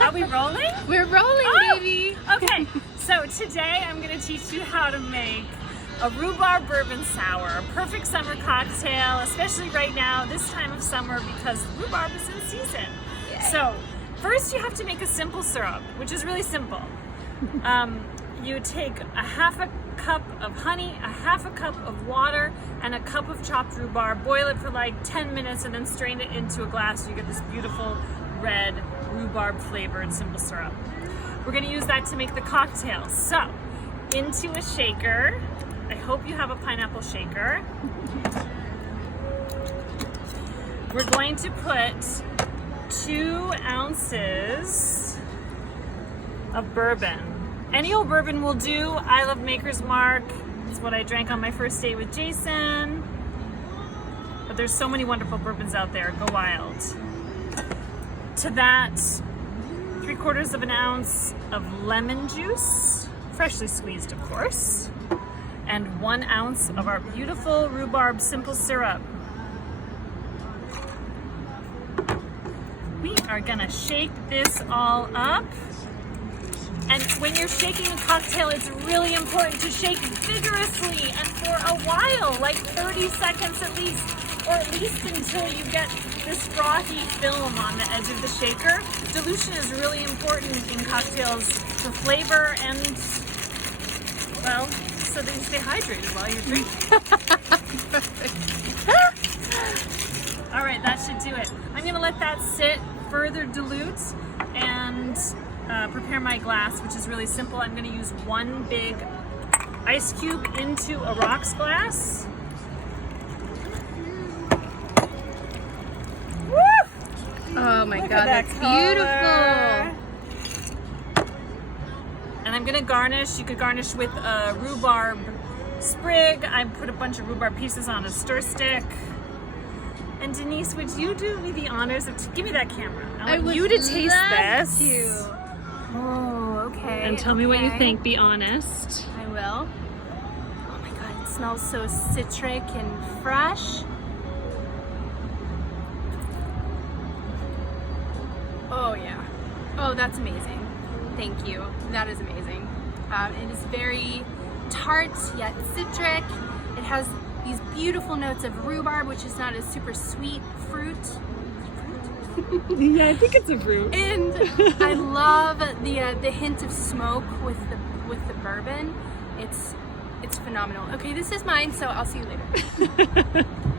Are we rolling? We're rolling, baby. Okay, so today I'm going to teach you how to make a rhubarb bourbon sour, a perfect summer cocktail, especially right now, this time of summer, because rhubarb is in season. Yay. So first you have to make a simple syrup, which is really simple. You take a half a cup of honey, a half a cup of water, and a cup of chopped rhubarb. Boil it for like 10 minutes and then strain it into a glass so you get this beautiful red rhubarb flavored simple syrup. We're going to use that to make the cocktail. So, into a shaker. I hope you have a pineapple shaker. We're going to put 2 ounces of bourbon. Any old bourbon will do. I love Maker's Mark. It's what I drank on my first date with Jason. But there's so many wonderful bourbons out there. Go wild. To that, 3/4 of an ounce of lemon juice, freshly squeezed, of course, and 1 ounce of our beautiful rhubarb simple syrup. We are gonna shake this all up. And when you're shaking a cocktail, it's really important to shake vigorously and for a while, like 30 seconds at least, or at least until you get this frothy film on the edge of the shaker. Dilution is really important in cocktails for flavor and, well, so that you stay hydrated while you're drinking. All right, that should do it. I'm gonna let that sit, further dilute, and prepare my glass, which is really simple. I'm going to use 1 big ice cube into a rocks glass. Woo! Oh my Look God, at that's that beautiful. And I'm going to garnish. You could garnish with a rhubarb sprig. I put a bunch of rhubarb pieces on a stir stick. And Denise, would you do me the honors of give me that camera? I want you to taste this. Oh, okay. And tell me what you think. Be honest. I will. Oh my God, it smells so citric and fresh. Oh yeah. Oh, that's amazing. Thank you. That is amazing. It is very tart yet citric. It has these beautiful notes of rhubarb, which is not a super sweet fruit. Yeah, I think it's a fruit. And I love the hint of smoke with the bourbon. It's phenomenal. Okay, this is mine, so I'll see you later.